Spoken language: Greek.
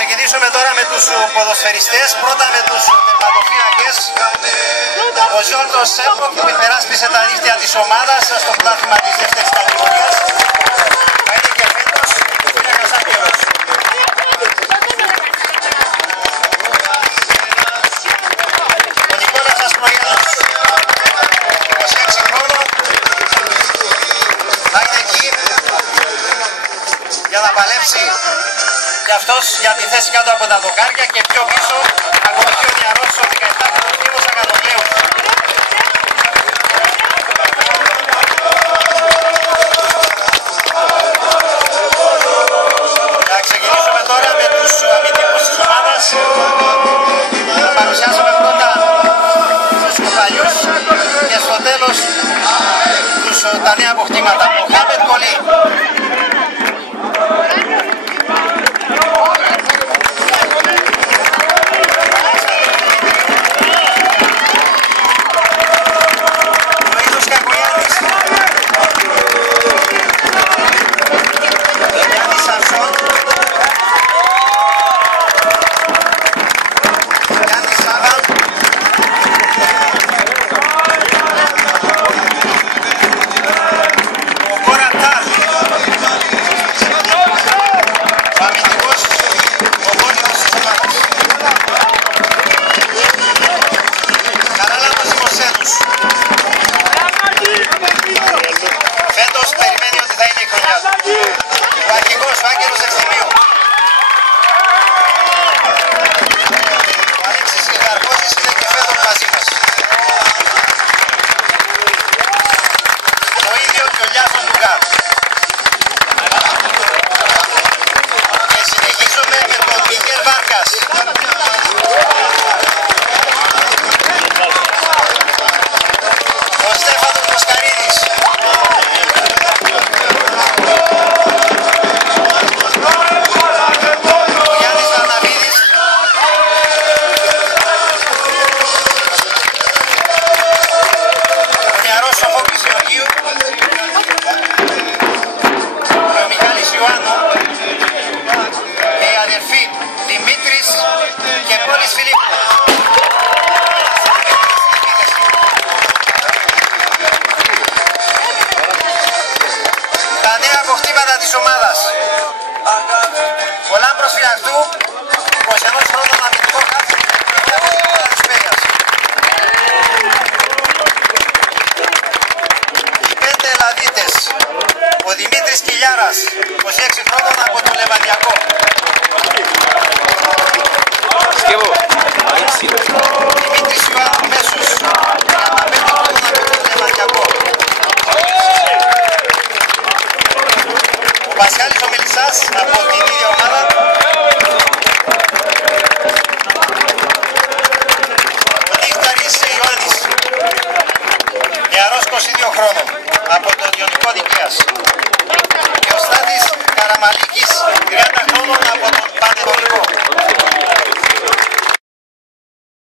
ξεκινήσουμε τώρα με τους ποδοσφαιριστές, πρώτα με τους τερματοφύλακες. Ο Ζόλτος Σέπο που υπεράσπισε τα νύχια της ομάδας στο πρωτάθλημα της δεύτερης κατηγορίας. Θα είναι και φέτος ο Φύλακας Άγγελος. Ο Νικόλας Αστρογένος, 26 χρόνων, θα είναι εκεί για να παλέψει και αυτός για τη θέση κάτω από τα δοκάρια, και πιο πίσω ακολουθεί ο νεαρός ο 17χρονος Νίκος Ακαδοκλέους. Θα ξεκινήσουμε τώρα με τους αμυντικούς της ομάδας. Θα παρουσιάσουμε πρώτα τους κοπαλιούς και στο τέλος τα νέα αποκτήματα. Μοχάμετ Κολί. Φέτος περιμένει ότι θα είναι η χρονιά του. Ο αρχηγός, ο Άγγελος Ευθυμίου. Ο Αλέξης Γαργόζης είναι και φέτος μαζί μας. Το ίδιο και ο Λιάφος Λουγκάρ. Και συνεχίζουμε με τον Μιγέλ Βάρκας. Ο Στέφανος Μοσκαρίδης. Ο Γιάννης Βαρναβίδης. Ο νεαρός Σοφόκλης Γεωργίου. Ο Μιχάλης Ιωάννου. Και οι αδερφοί Δημήτρης και Πόλης Φιλίππου. Τα νέα αποκτήματα της ομάδας. Ο Λάμπρος Φυλαχτού, 21 χρόνων αμυντικό χαφ και αποκτήματα της Πέγας. Οι 5 Ελλαδίτες. Ο Δημήτρης Κιλιάρας, 26 χρόνων από το Λεβαδιακό. Δημήτρης Ιωάννου Μέσος, 35 χρόνων από το Λεβαδιακό. Ο Πασχάλης ο Μελισσάς από την ίδια ομάδα. Ο Νύχταρης Ιωάννης, νεαρός 22 χρόνων.